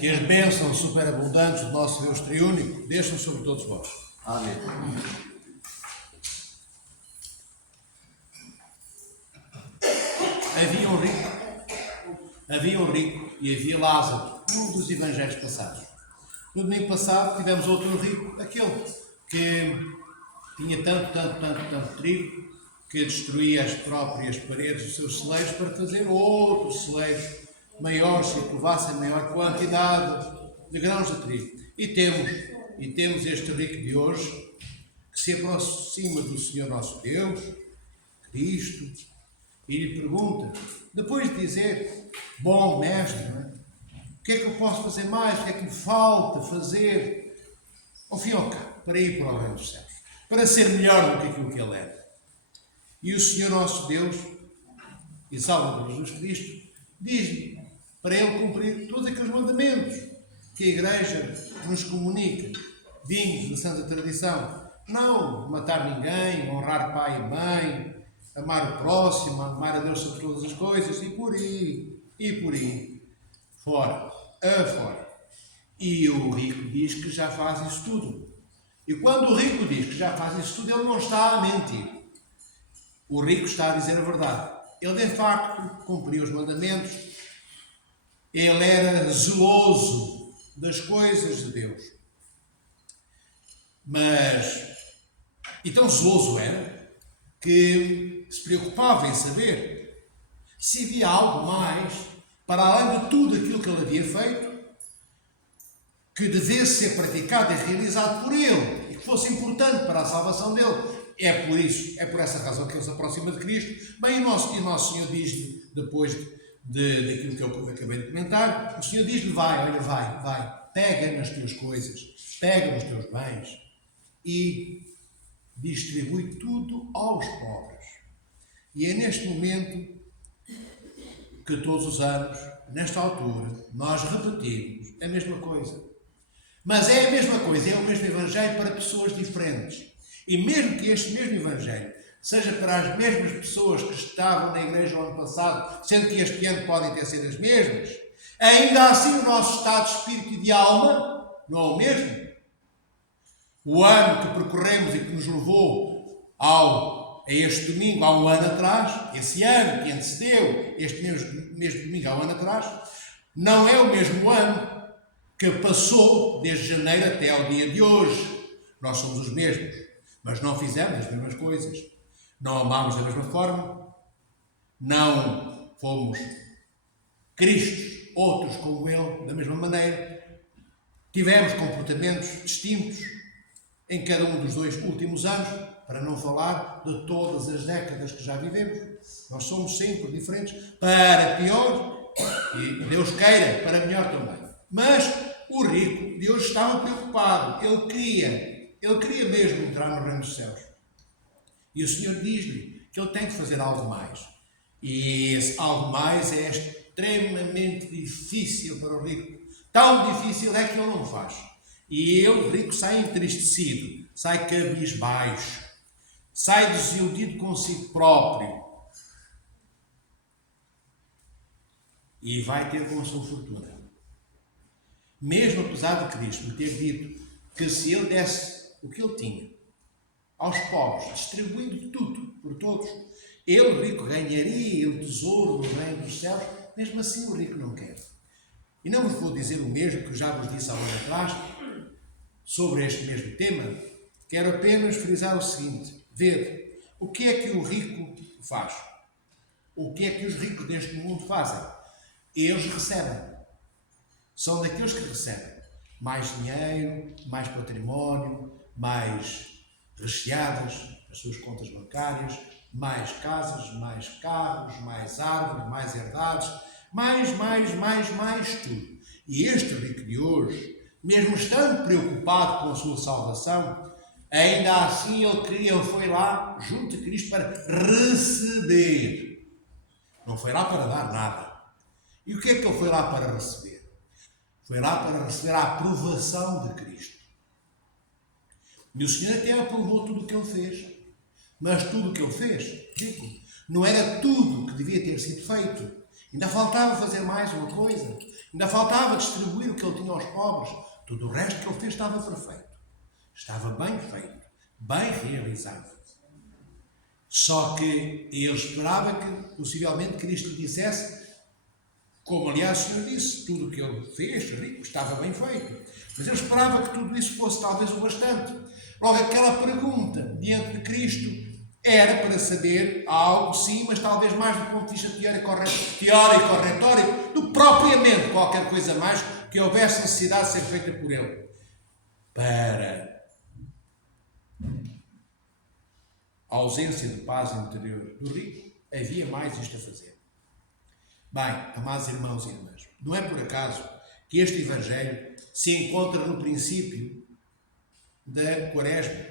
Que as bênçãos superabundantes do nosso Deus triúnico desçam sobre todos vós. Amém. Havia um rico e havia Lázaro, um dos evangelhos passados. No domingo passado tivemos outro rico, aquele que tinha tanto trigo que destruía as próprias paredes dos seus celeiros para fazer outros celeiros maiores e que levassem maior quantidade de grãos de trigo. E temos este rico de hoje que se aproxima do Senhor nosso Deus, Cristo, e lhe pergunta, depois de dizer, bom mestre, o que é que eu posso fazer mais? O que é que me falta fazer? Ao fim e ao cabo, para ir para o reino dos céus, para ser melhor do que aquilo que ele era. E o Senhor nosso Deus e Salvador Jesus Cristo diz-lhe para ele cumprir todos aqueles mandamentos que a Igreja nos comunica, vindos da Santa Tradição. Não matar ninguém, honrar pai e mãe, amar o próximo, amar a Deus sobre todas as coisas, e por aí, fora, afora. E o rico diz que já faz isso tudo. E quando o rico diz que já faz isso tudo, ele não está a mentir. O rico está a dizer a verdade. Ele, de facto, cumpriu os mandamentos. Ele era zeloso das coisas de Deus. E tão zeloso era que se preocupava em saber se havia algo mais, para além de tudo aquilo que ele havia feito, que devesse ser praticado e realizado por ele, e que fosse importante para a salvação dele. É por essa razão que ele se aproxima de Cristo. Bem, e nosso Senhor diz-lhe, depois daquilo que eu acabei de comentar, o Senhor diz-lhe, vai, pega nas tuas coisas, pega nos teus bens e distribui tudo aos pobres. E é neste momento que todos os anos, nesta altura, nós repetimos a mesma coisa. Mas é a mesma coisa, é o mesmo Evangelho para pessoas diferentes. E mesmo que este mesmo Evangelho seja para as mesmas pessoas que estavam na igreja no ano passado, sendo que este ano podem ter sido as mesmas, ainda assim o nosso estado de espírito e de alma não é o mesmo. O ano que percorremos e que nos levou a este domingo, há um ano atrás, esse ano que antecedeu este mesmo domingo, há um ano atrás, não é o mesmo ano que passou desde janeiro até ao dia de hoje. Nós somos os mesmos, mas não fizemos as mesmas coisas. Não amámos da mesma forma, não fomos Cristos, outros como ele, da mesma maneira. Tivemos comportamentos distintos em cada um dos 2 últimos anos, para não falar de todas as décadas que já vivemos. Nós somos sempre diferentes, para pior, e Deus queira, para melhor também. Mas o rico de hoje estava preocupado, ele queria mesmo entrar no reino dos céus. E o Senhor diz-lhe que ele tem que fazer algo mais. E esse algo mais é extremamente difícil para o rico. Tão difícil é que ele não faz. E ele, o rico, sai entristecido, sai cabisbaixo, sai desiludido consigo próprio. E vai ter com a sua fortuna. Mesmo apesar de Cristo me ter dito que se ele desse o que ele tinha aos pobres, distribuindo tudo por todos, ele, o rico, ganharia o tesouro no reino dos céus. Mesmo assim o rico não quer. E não vos vou dizer o mesmo que já vos disse há um ano atrás sobre este mesmo tema. Quero apenas frisar o seguinte: vede, o que é que o rico faz? O que é que os ricos deste mundo fazem? Eles recebem. São daqueles que recebem mais dinheiro, mais património, mais recheadas as suas contas bancárias, mais casas, mais carros, mais árvores, mais herdades, mais tudo. E este rico de hoje, mesmo estando preocupado com a sua salvação, ainda assim ele foi lá junto a Cristo para receber. Não foi lá para dar nada. E o que é que ele foi lá para receber? Foi lá para receber a aprovação de Cristo. E o Senhor até aprovou tudo o que ele fez. Mas tudo o que ele fez, digo, não era tudo que devia ter sido feito. Ainda faltava fazer mais uma coisa. Ainda faltava distribuir o que ele tinha aos pobres. Tudo o resto que ele fez estava perfeito. Estava bem feito, bem realizado. Só que ele esperava que, possivelmente, Cristo lhe dissesse, como aliás o Senhor disse, tudo o que ele fez estava bem feito. Mas ele esperava que tudo isso fosse talvez o bastante. Logo, aquela pergunta diante de Cristo era para saber algo, sim, mas talvez mais do ponto de vista teórico, retórico, do que propriamente qualquer coisa mais que houvesse necessidade de ser feita por ele. Para a ausência de paz interior do rico, havia mais isto a fazer. Bem, amados irmãos e irmãs, não é por acaso que este Evangelho se encontra no princípio da Quaresma,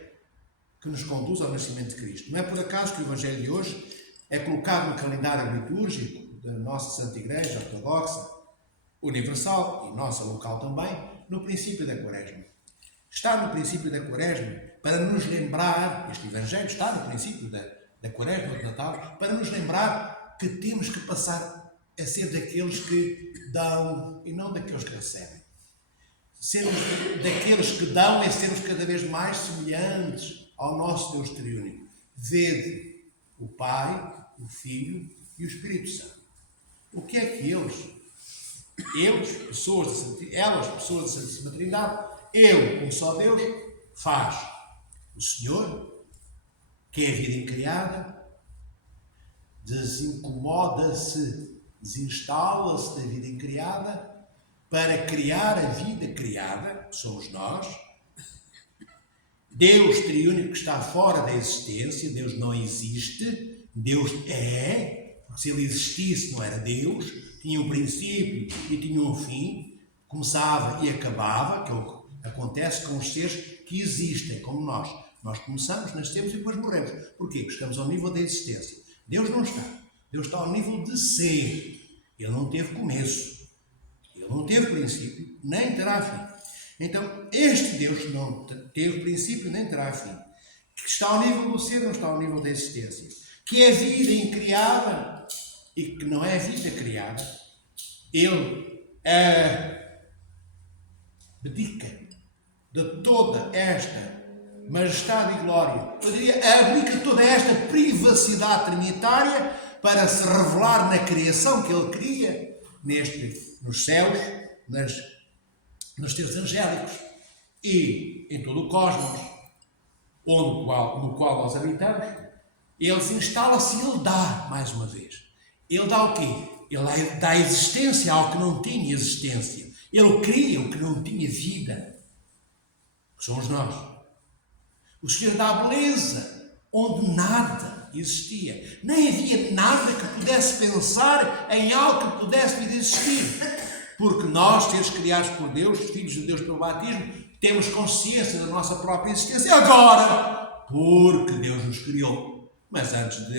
que nos conduz ao nascimento de Cristo. Não é por acaso que o Evangelho de hoje é colocado no calendário litúrgico da nossa Santa Igreja Ortodoxa, Universal e nossa local também, no princípio da Quaresma. Está no princípio da Quaresma para nos lembrar, este Evangelho está no princípio da Quaresma, do Natal, para nos lembrar que temos que passar a ser daqueles que dão e não daqueles que recebem. Sermos daqueles que dão é sermos cada vez mais semelhantes ao nosso Deus triúnico. Vede o Pai, o Filho e o Espírito Santo. O que é que elas, pessoas da Santíssima Trindade, um só Deus, faz? O Senhor, que é a vida incriada, desincomoda-se, desinstala-se da vida incriada para criar a vida criada, que somos nós. Deus triúnico que está fora da existência, Deus não existe, Deus é, porque se ele existisse não era Deus, tinha um princípio e tinha um fim, começava e acabava, que é o que acontece com os seres que existem, como nós. Nós começamos, nascemos e depois morremos. Porquê? Porque estamos ao nível da existência. Deus não está. Deus está ao nível de ser. Ele não teve começo. Ele não teve princípio, nem terá fim. Então, este Deus não teve princípio, nem terá fim. Que está ao nível do ser, não está ao nível da existência. Que é vida incriada e que não é vida criada. Ele abdica de toda esta majestade e glória. Eu diria, abdica toda esta privacidade trinitária para se revelar na criação que ele cria, nos céus, nos teus angélicos e em todo o cosmos, no qual nós habitamos. Ele instala-se e ele dá, mais uma vez. Ele dá o quê? Ele dá existência ao que não tinha existência. Ele cria o que não tinha vida. Somos nós. O Senhor dá beleza onde nada existia. Nem havia nada que pudesse pensar em algo que pudesse vir a existir. Porque nós, seres criados por Deus, filhos de Deus pelo batismo, temos consciência da nossa própria existência agora, porque Deus nos criou. Mas antes de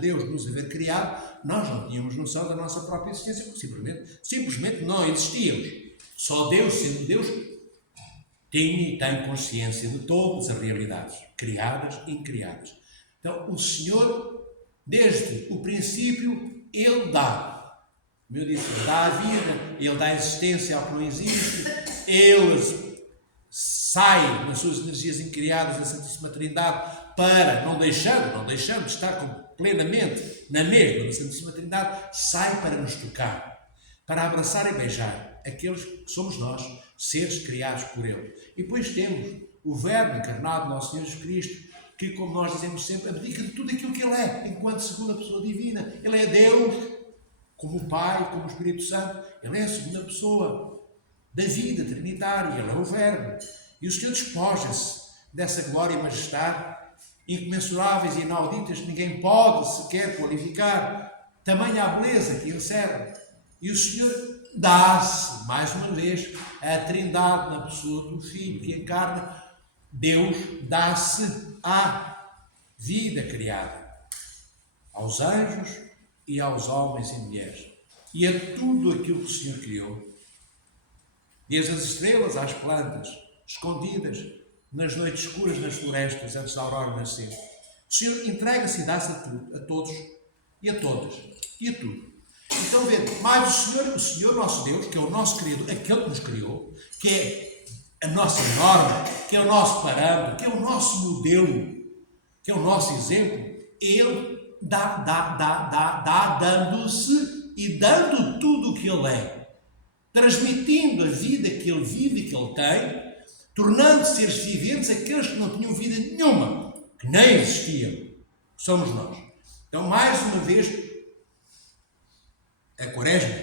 Deus nos haver criado, nós não tínhamos noção da nossa própria existência, porque simplesmente não existíamos. Só Deus, sendo Deus, tinha e tem consciência de todas as realidades, criadas e incriadas. Então, o Senhor, desde o princípio, Ele dá. Como eu disse, Ele dá a vida, Ele dá a existência ao que não existe, Ele sai nas suas energias incriadas da Santíssima Trindade para, não deixando de estar plenamente na mesma da Santíssima Trindade, sai para nos tocar, para abraçar e beijar aqueles que somos nós, seres criados por Ele. E depois temos o Verbo encarnado, nosso Senhor Jesus Cristo, que, como nós dizemos sempre, abdica de tudo aquilo que Ele é, enquanto segunda pessoa divina. Ele é Deus, como o Pai, como o Espírito Santo. Ele é a segunda pessoa da vida trinitária, Ele é o Verbo. E o Senhor despoja-se dessa glória e majestade incomensuráveis e inauditas que ninguém pode sequer qualificar. Tamanha a beleza que encerra. E o Senhor dá-se, mais uma vez, a Trindade na pessoa do Filho que encarna. Deus dá-se à vida criada, aos anjos e aos homens e mulheres, e a tudo aquilo que o Senhor criou, desde as estrelas às plantas, escondidas nas noites escuras nas florestas antes da aurora nascer. O Senhor entrega-se e dá-se a tudo, a todos e a todas e a tudo. Então, vê, mas o Senhor nosso Deus, que é o nosso Criador, aquele que nos criou, que é a nossa norma, que é o nosso parâmetro, que é o nosso modelo, que é o nosso exemplo, Ele dando-se e dando tudo o que Ele é, transmitindo a vida que Ele vive e que Ele tem, tornando seres viventes aqueles que não tinham vida nenhuma, que nem existiam, somos nós. Então, mais uma vez, a Quaresma,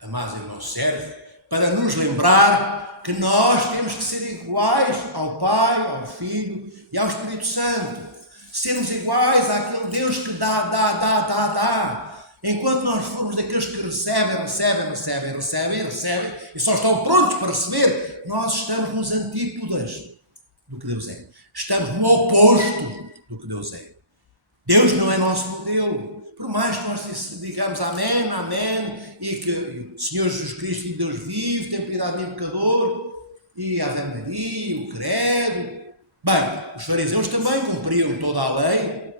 amados irmãos, serve para nos lembrar que nós temos que ser iguais ao Pai, ao Filho e ao Espírito Santo. Sermos iguais àquele Deus que dá. Enquanto nós formos daqueles que recebem e só estão prontos para receber, nós estamos nos antípodas do que Deus é. Estamos no oposto do que Deus é. Deus não é nosso modelo. Por mais que nós digamos amém, e que o Senhor Jesus Cristo, Filho de Deus vive, tem piedade de pecador, e a Ave Maria, o credo. Bem, os fariseus também cumpriam toda a lei,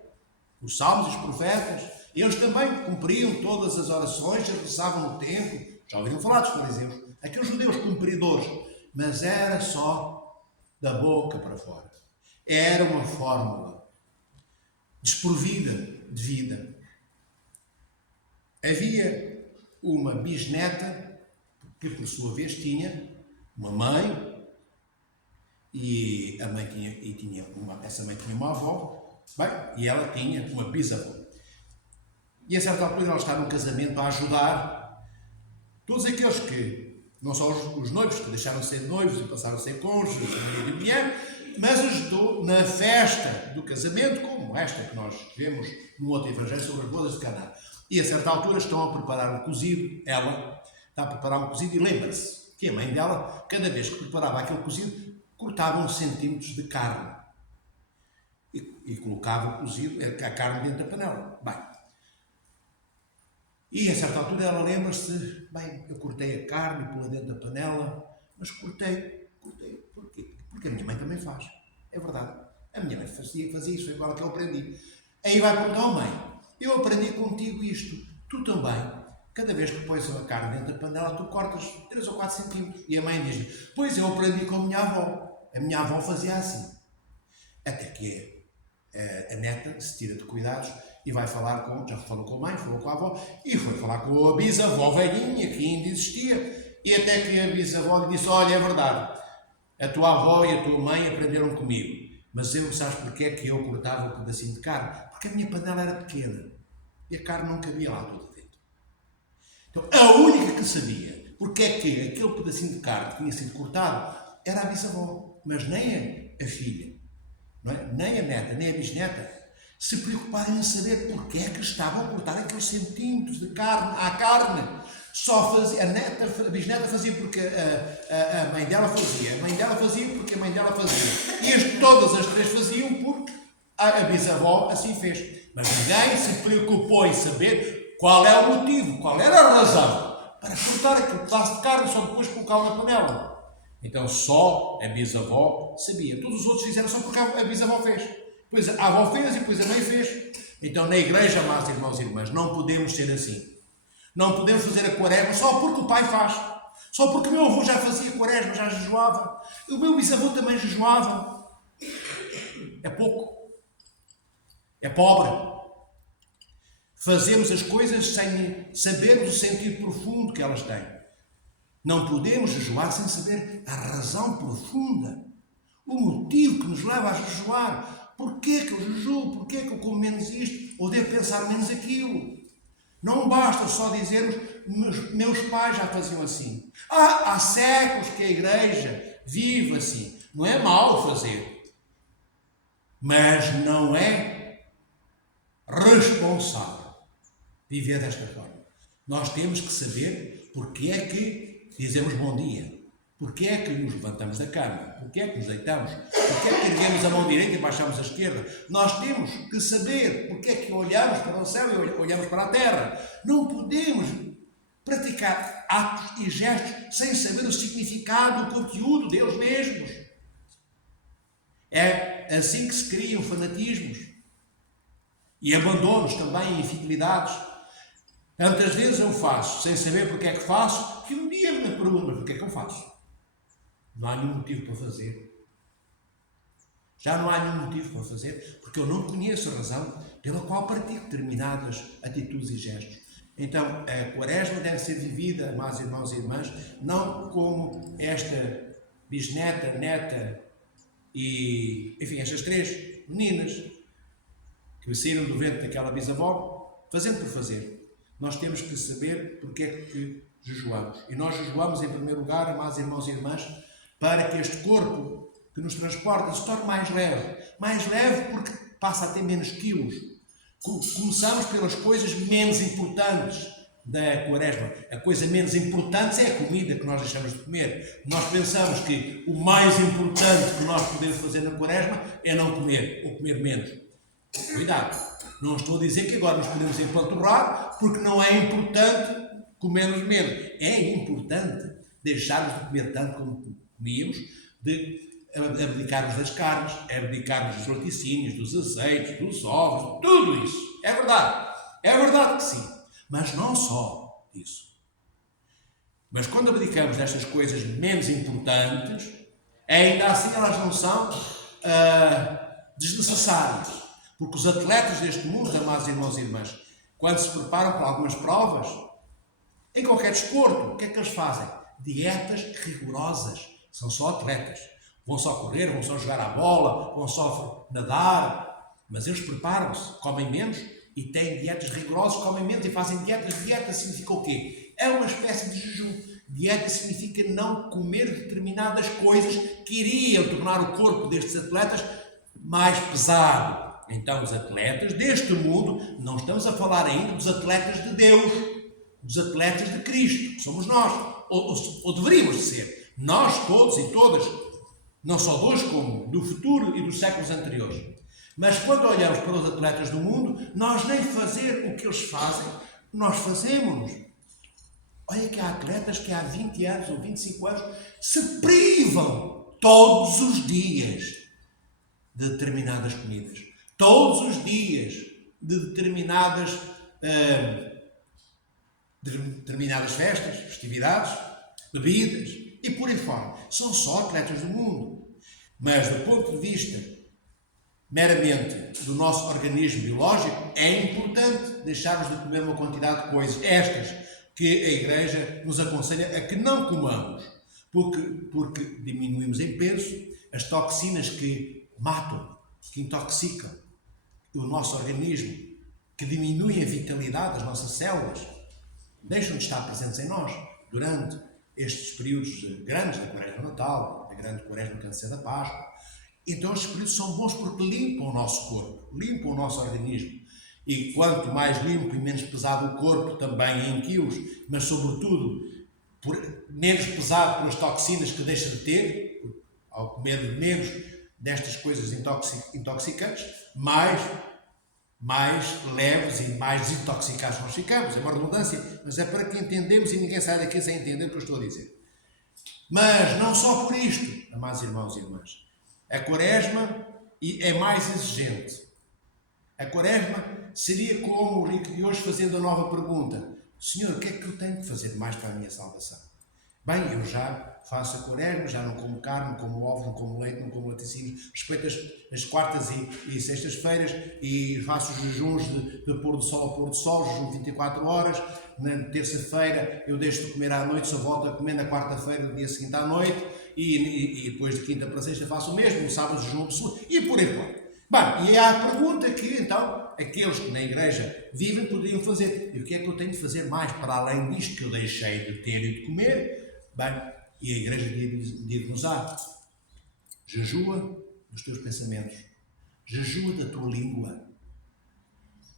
os salmos e os profetas, eles também cumpriam todas as orações, eles rezavam no templo. Já ouviram falar dos fariseus? Aqueles judeus cumpridores, mas era só da boca para fora. Era uma fórmula desprovida de vida. Havia uma bisneta que, por sua vez, tinha uma mãe, e a mãe essa mãe tinha uma avó, bem, e ela tinha uma bisavó. E a certa altura ela está num casamento a ajudar todos aqueles que, não só os noivos que deixaram de ser noivos e passaram a ser cônjuges, marido e mulher, mas ajudou na festa do casamento, como esta que nós vemos no outro evangelho sobre as bodas de Caná. E a certa altura estão a preparar um cozido, ela está a preparar um cozido e lembra-se que a mãe dela, cada vez que preparava aquele cozido, cortava uns centímetros de carne e colocava o cozido, a carne dentro da panela. Bem, e a certa altura ela lembra-se, bem, eu cortei a carne e pô-la dentro da panela, mas cortei, porquê? Porque a minha mãe também faz, é verdade, a minha mãe fazia isso, foi agora que eu aprendi. Aí vai perguntar, oh mãe, eu aprendi contigo isto, tu também, cada vez que pões a carne dentro da panela, tu cortas 3 ou 4 centímetros. E a mãe diz, pois eu aprendi com a minha avó fazia assim. Até que a neta se tira de cuidados e vai falar já falou com a mãe, falou com a avó, e foi falar com a bisavó velhinha, que ainda existia, e até que a bisavó lhe disse, olha, é verdade, a tua avó e a tua mãe aprenderam comigo, mas eu, sabes porquê é que eu cortava um pedacinho de carne? Porque a minha panela era pequena, e a carne não cabia lá toda dentro. Então, a única que sabia porque é que aquele pedacinho de carne que tinha sido cortado era a bisavó, mas nem a filha, não é? Nem a neta, nem a bisneta, se preocuparem em saber porque é que estavam a cortar aqueles centímetros de carne à carne. Só fazia, a bisneta fazia porque a mãe dela fazia, a mãe dela fazia porque a mãe dela fazia. E todas as três faziam porque a bisavó assim fez. Mas ninguém se preocupou em saber qual é o motivo, qual era a razão para cortar aquele pedaço de carne só depois colocá-lo na panela. Então só a bisavó sabia. Todos os outros fizeram só porque a bisavó fez. Depois a avó fez e depois a mãe fez. Então na igreja, amados irmãos e irmãs, não podemos ser assim. Não podemos fazer a quaresma só porque o pai faz. Só porque o meu avô já fazia quaresma, já jejuava. O meu bisavô também jejuava. É pouco. É pobre. Fazemos as coisas sem sabermos o sentido profundo que elas têm. Não podemos jejuar sem saber a razão profunda. O motivo que nos leva a jejuar. Porquê que eu jejuo? Porquê que eu como menos isto? Ou devo pensar menos aquilo? Não basta só dizermos, meus pais já faziam assim. Há séculos que a igreja vive assim. Não é mau fazer. Mas não é responsável viver desta forma. Nós temos que saber porque é que dizemos bom dia. Porque é que nos levantamos da cama? Porque é que nos deitamos? Porque é que erguemos a mão direita e baixamos a esquerda? Nós temos que saber porque é que olhamos para o céu e olhamos para a terra. Não podemos praticar atos e gestos sem saber o significado, o conteúdo deles mesmos. É assim que se criam fanatismos e abandonos também e infidelidades. Tantas vezes eu faço, sem saber porque é que faço, que um dia me pergunto, mas porque é que eu faço? Não há nenhum motivo para fazer. Já não há nenhum motivo para fazer, porque eu não conheço a razão pela qual pratico determinadas atitudes e gestos. Então, a Quaresma deve ser vivida, amados irmãos e irmãs, não como esta bisneta, neta e, enfim, estas três meninas que saíram do ventre daquela bisavó, fazendo por fazer. Nós temos que saber porque é que jejuamos. E nós jejuamos, em primeiro lugar, amados irmãos e irmãs, para que este corpo que nos transporta se torne mais leve. Mais leve porque passa a ter menos quilos. Começamos pelas coisas menos importantes da Quaresma. A coisa menos importante é a comida que nós deixamos de comer. Nós pensamos que o mais importante que nós podemos fazer na Quaresma é não comer, ou comer menos. Cuidado, não estou a dizer que agora nos podemos empanturrar porque não é importante comermos menos. É importante deixarmos de comer tanto como comíamos, de abdicarmos das carnes, abdicarmos dos laticínios, dos azeites, dos ovos, tudo isso. É verdade que sim. Mas não só isso. Mas quando abdicamos destas coisas menos importantes, ainda assim elas não são desnecessárias. Porque os atletas deste mundo, amados irmãos e irmãs, quando se preparam para algumas provas, em qualquer desporto, o que é que eles fazem? Dietas rigorosas. São só atletas. Vão só correr, vão só jogar a bola, vão só nadar. Mas eles preparam-se, comem menos e têm dietas rigorosas, comem menos e fazem dietas. Dieta significa o quê? É uma espécie de jejum. Dieta significa não comer determinadas coisas que iriam tornar o corpo destes atletas mais pesado. Então, os atletas deste mundo, não estamos a falar ainda dos atletas de Deus, dos atletas de Cristo, que somos nós, ou deveríamos ser. Nós todos e todas, não só de hoje como do futuro e dos séculos anteriores. Mas quando olhamos para os atletas do mundo, nós nem fazer o que eles fazem, nós fazemos. Olha que há atletas que há 20 anos ou 25 anos se privam todos os dias de determinadas comidas. Todos os dias de determinadas festas, festividades, bebidas e por aí fora. São só atletas do mundo. Mas do ponto de vista meramente do nosso organismo biológico, é importante deixarmos de comer uma quantidade de coisas, estas que a Igreja nos aconselha a que não comamos, porque diminuímos em peso, as toxinas que matam, que intoxicam o nosso organismo, que diminuem a vitalidade das nossas células, deixam de estar presentes em nós durante estes períodos grandes da Quaresma Natal, da grande Quaresma que antecede a Páscoa. Então estes períodos são bons porque limpam o nosso corpo, limpam o nosso organismo. E quanto mais limpo e menos pesado o corpo, também em quilos, mas sobretudo menos pesado pelas toxinas que deixa de ter, ao comer menos destas coisas intoxicantes, mais leves e mais desintoxicados nós ficamos. É uma redundância, mas é para que entendemos e ninguém sai daqui sem entender o que eu estou a dizer. Mas não só por isto, amados irmãos e irmãs. A Quaresma é mais exigente. A Quaresma seria como o rico de hoje fazendo a nova pergunta: Senhor, o que é que eu tenho que fazer mais para a minha salvação? Bem, eu já faço a Quaresma, já não como carne, não como ovos, não como leite, não como laticínios, respeito as quartas e sextas-feiras e faço os jejuns de pôr do sol ao pôr do sol, jejum 24 horas. Na terça-feira eu deixo de comer à noite, só volto a comer na quarta-feira, no dia seguinte à noite, e depois de quinta para sexta faço o mesmo, no sábado jejum absoluto, e por aí fora. Bem, e há a pergunta que, então, aqueles que na Igreja vivem poderiam fazer: e o que é que eu tenho de fazer mais para além disto que eu deixei de ter e de comer? Bem, e a Igreja dir-nos-á: jejua dos teus pensamentos, jejua da tua língua.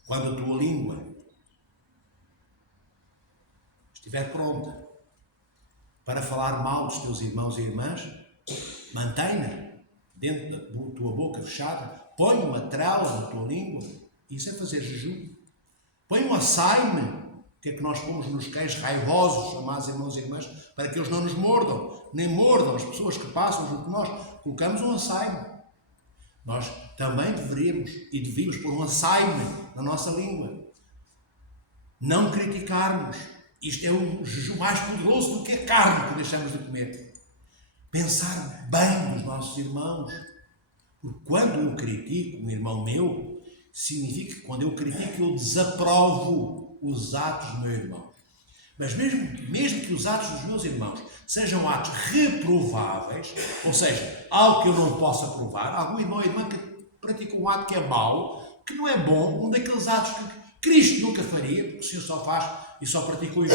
Quando a tua língua estiver pronta para falar mal dos teus irmãos e irmãs, mantém-na dentro da tua boca fechada, põe uma trela na tua língua. Isso é fazer jejum. Põe um açaime. O que é que nós pomos nos cães raivosos, amados irmãos e irmãs, para que eles não nos mordam, nem mordam as pessoas que passam junto de nós? Colocamos um açaime. Nós também deveríamos e devíamos pôr um açaime na nossa língua. Não criticarmos. Isto é um jejum mais poderoso do que a carne que deixamos de comer. Pensar bem nos nossos irmãos. Porque quando eu critico um irmão meu, significa que quando eu critico eu desaprovo os atos do meu irmão. Mas mesmo que os atos dos meus irmãos sejam atos reprováveis, ou seja, algo que eu não possa aprovar, algum irmão ou irmã que pratica um ato que é mau, que não é bom, um daqueles atos que Cristo nunca faria, porque o Senhor só faz e só praticou e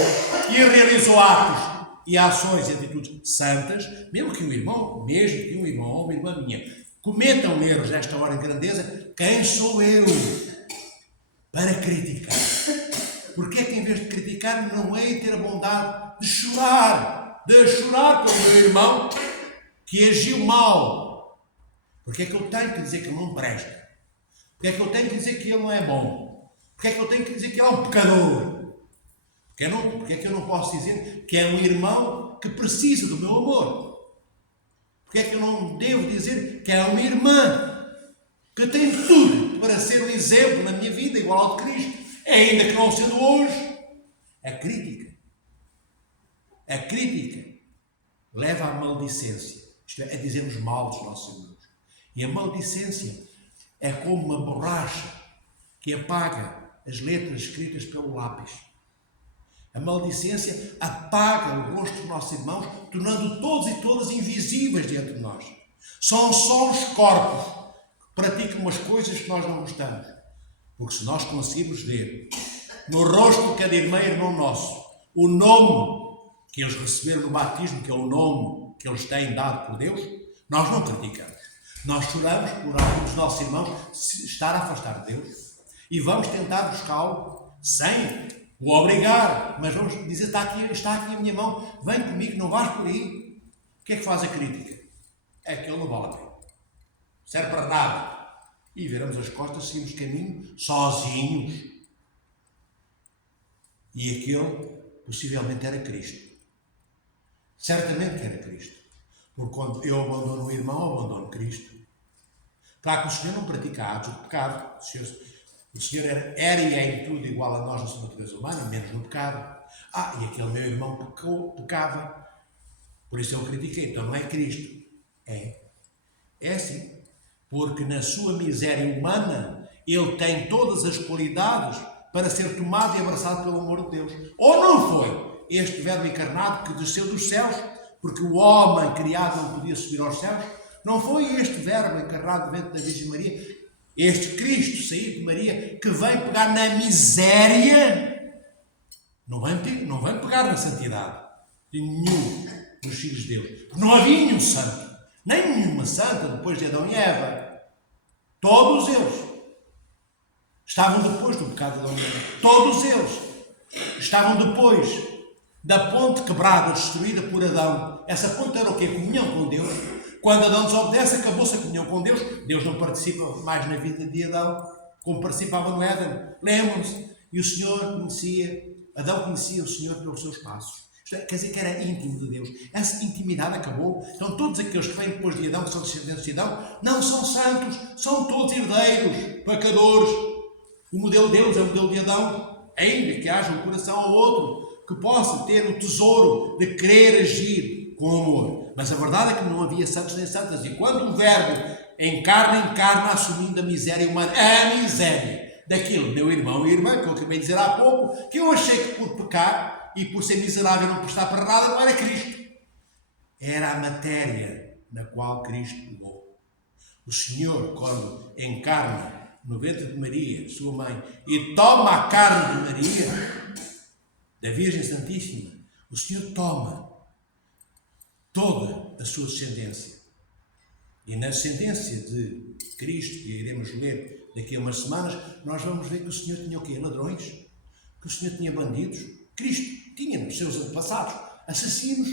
realizou atos e ações e atitudes santas, mesmo que um irmão ou uma irmã minha cometam erros desta hora de grandeza, quem sou eu para criticar? Porque é que em vez de criticar não é ter a bondade de chorar pelo meu irmão que agiu mal? Porque é que eu tenho que dizer que ele não presta? Porque é que eu tenho que dizer que ele não é bom? Porque é que eu tenho que dizer que ele é um pecador? Porque é que eu não posso dizer que é um irmão que precisa do meu amor? Porque é que eu não devo dizer que é uma irmã que tem tudo para ser um exemplo na minha vida igual ao de Cristo? Ainda que não sendo hoje. A crítica leva à maldicência, isto é, a dizermos mal dos nossos irmãos. E a maldicência é como uma borracha que apaga as letras escritas pelo lápis. A maldicência apaga o rosto dos nossos irmãos, tornando todos e todas invisíveis diante de nós. São só os corpos que praticam umas coisas que nós não gostamos. Porque se nós conseguirmos ver no rosto de cada irmã e irmão nosso o nome que eles receberam no batismo, que é o nome que eles têm dado por Deus, nós não criticamos. Nós choramos por algum dos nossos irmãos estar afastado de Deus e vamos tentar buscá-lo sem o obrigar, mas vamos dizer, está aqui a minha mão, vem comigo, não vais por aí. O que é que faz a crítica? É que ele não vale a pena. Serve para nada. E viramos as costas, seguimos caminho sozinhos. E aquele possivelmente era Cristo. Certamente que era Cristo. Porque quando eu abandono o irmão, eu abandono Cristo. Claro que o Senhor não pratica atos de pecado. O Senhor era e é em tudo igual a nós na sua natureza humana, menos no pecado. E aquele meu irmão pecava. Por isso eu o critiquei. Então não é Cristo. É assim. Porque na sua miséria humana, ele tem todas as qualidades para ser tomado e abraçado pelo amor de Deus. Ou não foi este verbo encarnado que desceu dos céus, porque o homem criado não podia subir aos céus? Não foi este verbo encarnado dentro da Virgem Maria, este Cristo sair de Maria, que vem pegar na miséria? Não vem pegar na santidade de nenhum dos filhos de Deus. Não havia nenhum santo, nem nenhuma santa depois de Adão e Eva. Todos eles estavam depois do pecado de Adão e Eva. Todos eles estavam depois da ponte quebrada, destruída por Adão. Essa ponte era o quê? Comunhão com Deus. Quando Adão desobedece, acabou-se a comunhão com Deus. Deus não participa mais na vida de Adão, como participava no Éden. Lembram-se? E o Senhor Adão conhecia o Senhor pelos seus passos. Quer dizer que era íntimo de Deus. Essa intimidade acabou. Então todos aqueles que vêm depois de Adão, que são descendentes de Adão, não são santos, são todos herdeiros, pecadores. O modelo deles é o modelo de Adão. Ainda que haja um coração ao outro que possa ter o tesouro de querer agir com amor. Mas a verdade é que não havia santos nem santas. E quando o verbo encarna assumindo a miséria humana, a miséria daquilo, meu irmão e irmã, que eu acabei de dizer há pouco, que eu achei que por pecar e por ser miserável não prestar para nada, não era Cristo. Era a matéria na qual Cristo pegou. O Senhor, quando encarna no ventre de Maria, sua mãe, e toma a carne de Maria, da Virgem Santíssima, o Senhor toma toda a sua descendência. E na descendência de Cristo, que iremos ler daqui a umas semanas, nós vamos ver que o Senhor tinha o quê? Ladrões? Que o Senhor tinha bandidos? Cristo tinha nos seus antepassados assassinos.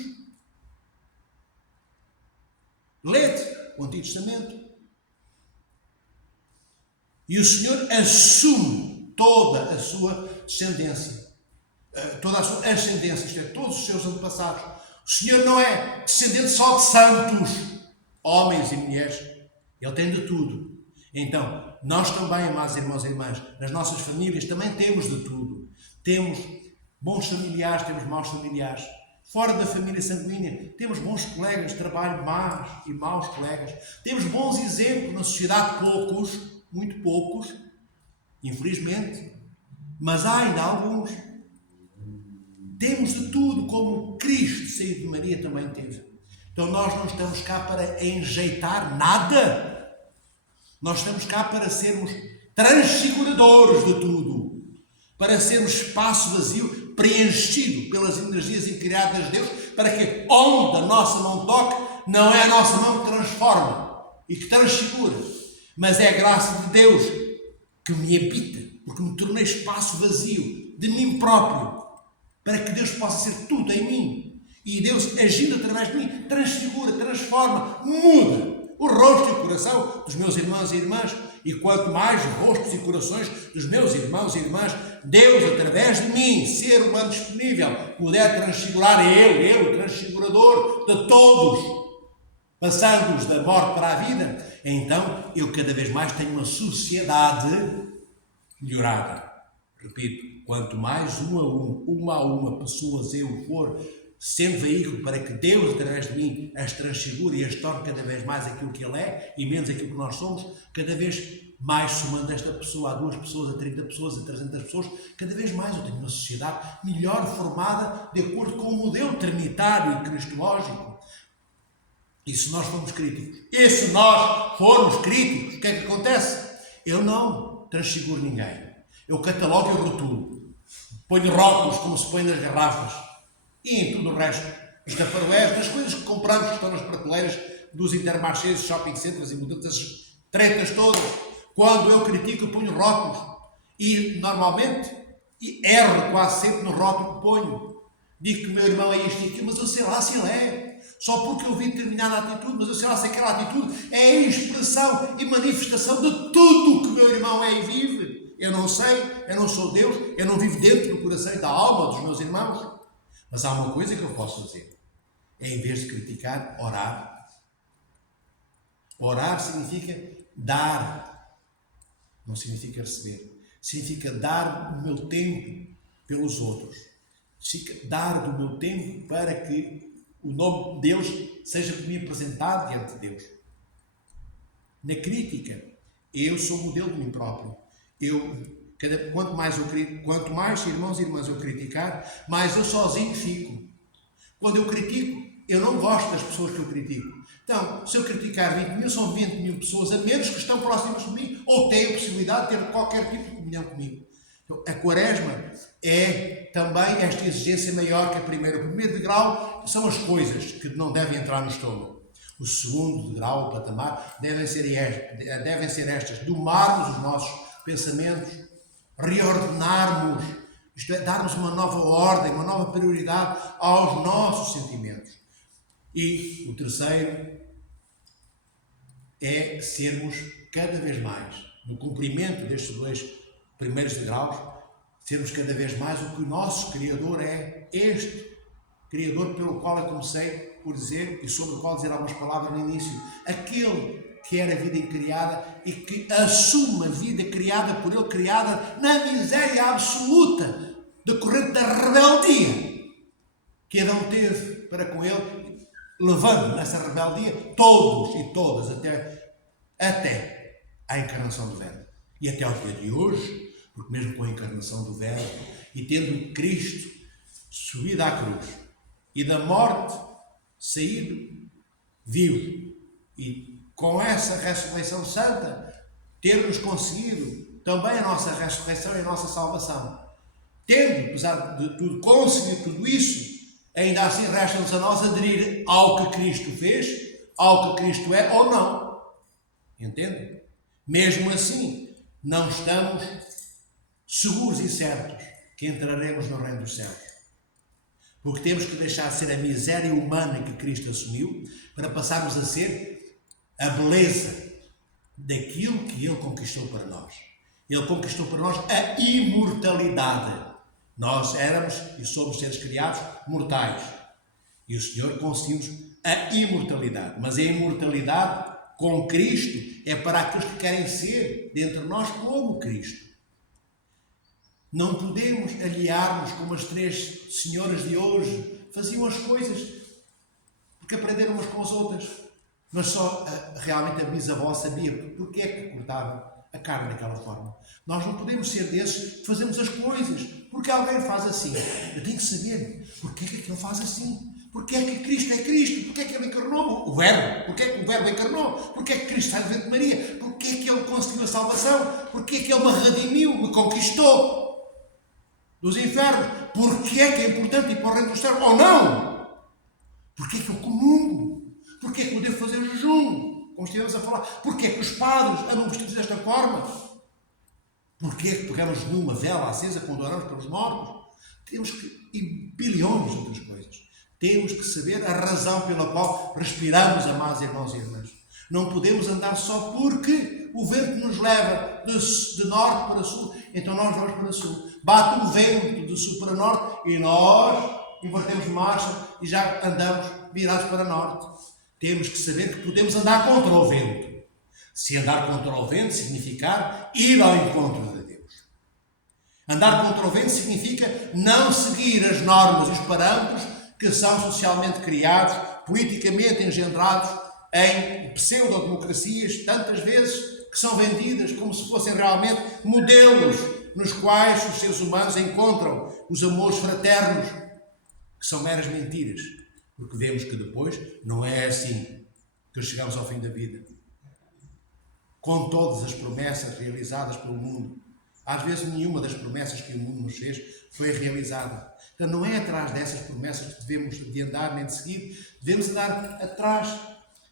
Lede o Antigo Testamento. E o Senhor assume toda a sua descendência. Toda a sua ascendência, isto é, todos os seus antepassados. O Senhor não é descendente só de santos, homens e mulheres. Ele tem de tudo. Então, nós também, amados irmãos e irmãs, nas nossas famílias também temos de tudo. Temos bons familiares, temos maus familiares. Fora da família sanguínea, temos bons colegas de trabalho, maus e maus colegas. Temos bons exemplos na sociedade, poucos, muito poucos, infelizmente, mas há ainda alguns. Temos de tudo, como Cristo, saído de Maria, também teve. Então nós não estamos cá para enjeitar nada. Nós estamos cá para sermos transfiguradores de tudo. Para sermos espaço vazio preenchido pelas energias incriadas de Deus, para que onde a nossa mão toque, não é a nossa mão que transforma e que transfigura, mas é a graça de Deus que me habita, porque me tornei espaço vazio de mim próprio, para que Deus possa ser tudo em mim. E Deus, agindo através de mim, transfigura, transforma, muda o rosto e o coração dos meus irmãos e irmãs. E quanto mais rostos e corações dos meus irmãos e irmãs, Deus, através de mim, ser humano disponível, puder transfigurar Ele, o transfigurador de todos, passando-os da morte para a vida, então eu cada vez mais tenho uma sociedade melhorada. Repito, quanto mais uma a uma pessoas eu for sendo veículo para que Deus, através de mim, as transfigure e as torne cada vez mais aquilo que Ele é e menos aquilo que nós somos, cada vez mais somando esta pessoa a 2 pessoas, a 30 pessoas, a 300 pessoas, cada vez mais eu tenho uma sociedade melhor formada de acordo com o modelo trinitário e cristológico. E se nós formos críticos? E se nós formos críticos, o que é que acontece? Eu não transfiguro ninguém. Eu catalogo e eu rotulo. Ponho rótulos como se põe nas garrafas. E em tudo o resto, os taparoeiros, as coisas que compramos que estão nas prateleiras dos intermarchés, shopping centers e mudanças, essas tretas todas. Quando eu critico, eu ponho rótulos. E normalmente, erro quase sempre no rótulo que ponho. Digo que o meu irmão é isto e aquilo, mas eu sei lá se ele é. Só porque eu vi determinada atitude, mas eu sei lá se aquela atitude é a expressão e manifestação de tudo o que o meu irmão é e vive. Eu não sei, eu não sou Deus, eu não vivo dentro do coração e da alma dos meus irmãos. Mas há uma coisa que eu posso fazer. É, em vez de criticar, orar. Orar significa dar. Não significa receber. Significa dar o meu tempo pelos outros. Significa dar do meu tempo para que o nome de Deus seja por mim apresentado diante de Deus. Na crítica, eu sou modelo de mim próprio. Quanto mais irmãos e irmãs eu criticar, mais eu sozinho fico. Quando eu critico, eu não gosto das pessoas que eu critico. Então, se eu criticar 20 mil, são 20 mil pessoas a menos que estão próximas de mim ou têm a possibilidade de ter qualquer tipo de comunhão comigo. Então, a quaresma é também esta exigência maior que a primeira. O primeiro degrau são as coisas que não devem entrar no estômago. O segundo degrau, o patamar, devem ser estas: domarmos os nossos pensamentos, reordenarmos, isto é, darmos uma nova ordem, uma nova prioridade aos nossos sentimentos. E o terceiro é sermos cada vez mais, no cumprimento destes 2 primeiros degraus, sermos cada vez mais o que o nosso Criador é, este Criador pelo qual eu comecei por dizer, e sobre o qual dizer algumas palavras no início, aquele que era a vida incriada e que assume a vida criada por Ele, criada na miséria absoluta, decorrente da rebeldia que Adão teve para com Ele, levando nessa rebeldia todos e todas até à encarnação do Verbo. E até ao dia de hoje, porque mesmo com a encarnação do Verbo e tendo Cristo subido à cruz e da morte saído vivo e com essa ressurreição santa, termos conseguido também a nossa ressurreição e a nossa salvação. Tendo, apesar de tudo, conseguido tudo isso, ainda assim resta-nos a nós aderir ao que Cristo fez, ao que Cristo é ou não. Entende? Mesmo assim, não estamos seguros e certos que entraremos no reino dos céus. Porque temos que deixar de ser a miséria humana que Cristo assumiu para passarmos a ser a beleza daquilo que Ele conquistou para nós. Ele conquistou para nós a imortalidade. Nós éramos e somos seres criados mortais. E o Senhor concedeu-nos a imortalidade. Mas a imortalidade com Cristo é para aqueles que querem ser dentre nós como Cristo. Não podemos aliar-nos como as 3 senhoras de hoje faziam as coisas porque aprenderam umas com as outras. Mas só realmente a bisavó sabia porque é que cortava a carne daquela forma. Nós não podemos ser desses que fazemos as coisas porque alguém faz assim. Eu tenho que saber porque é que ele faz assim. Porque é que Cristo é Cristo? Porque é que ele encarnou o Verbo? Porque é que o Verbo encarnou? Porque é que Cristo sai de Maria? Porque é que ele conseguiu a salvação? Porque é que ele me redimiu, me conquistou dos infernos? Porque é que é importante ir para o reino dos céus ou não? Porque é que eu comungo? Porque é que eu devo fazer jejum? Como estivemos a falar. Porque é que os padres andam vestidos desta forma? Porque é que pegamos numa vela acesa quando oramos pelos mortos? Temos que... e bilhões de outras coisas. Temos que saber a razão pela qual respiramos, amados irmãos e irmãs. Não podemos andar só porque o vento nos leva de norte para sul, então nós vamos para sul. Bate o vento de sul para norte e nós invertemos marcha e já andamos virados para norte. Temos que saber que podemos andar contra o vento. Se andar contra o vento significar ir ao encontro de Deus. Andar contra o vento significa não seguir as normas e os parâmetros que são socialmente criados, politicamente engendrados em pseudo-democracias, tantas vezes que são vendidas como se fossem realmente modelos nos quais os seres humanos encontram os amores fraternos, que são meras mentiras, porque vemos que depois não é assim que chegamos ao fim da vida. Com todas as promessas realizadas pelo mundo, às vezes nenhuma das promessas que o mundo nos fez foi realizada. Então não é atrás dessas promessas que devemos de andar nem de seguir, devemos andar atrás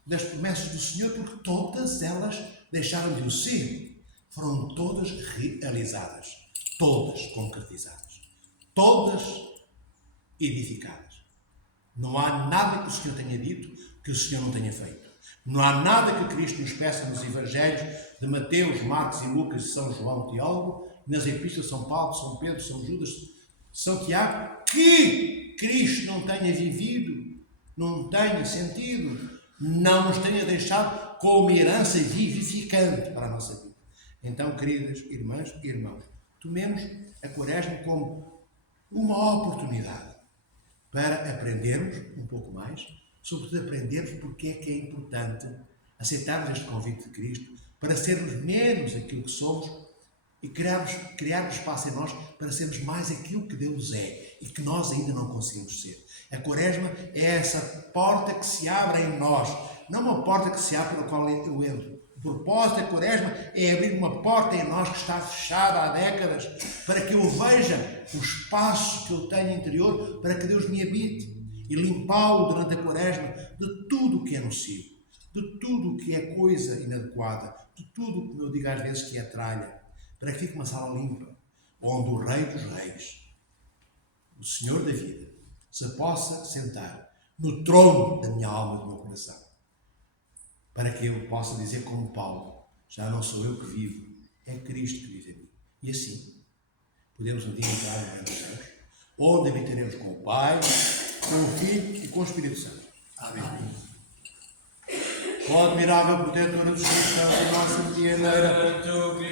das promessas do Senhor, porque todas elas deixaram de o ser. Foram todas realizadas, todas concretizadas, todas edificadas. Não há nada que o Senhor tenha dito que o Senhor não tenha feito. Não há nada que Cristo nos peça nos Evangelhos de Mateus, Marcos e Lucas e São João Teólogo, nas Epístolas de São Paulo, São Pedro, São Judas, São Tiago, que Cristo não tenha vivido, não tenha sentido, não nos tenha deixado como herança vivificante para a nossa vida. Então, queridas irmãs e irmãos, tomemos a Quaresma como uma oportunidade para aprendermos um pouco mais, sobretudo aprendermos porque é que é importante aceitarmos este convite de Cristo para sermos menos aquilo que somos e criarmos espaço em nós para sermos mais aquilo que Deus é e que nós ainda não conseguimos ser. A Quaresma é essa porta que se abre em nós, não uma porta que se abre pela qual eu entro. O propósito da Quaresma é abrir uma porta em nós que está fechada há décadas para que eu veja o espaço que eu tenho interior para que Deus me habite e limpá-lo durante a Quaresma de tudo o que é nocivo, de tudo o que é coisa inadequada, de tudo o que eu digo às vezes que é tralha, para que fique uma sala limpa, onde o Rei dos Reis, o Senhor da vida, se possa sentar no trono da minha alma e do meu coração, para que eu possa dizer como Paulo, já não sou eu que vivo, é Cristo que vive em mim. E assim, podemos um dia entrar no reino dos céus, onde habitaremos com o Pai, com o Filho e com o Espírito Santo. Amém. Ó admirável protetora dos cristãos e nossa medianeira,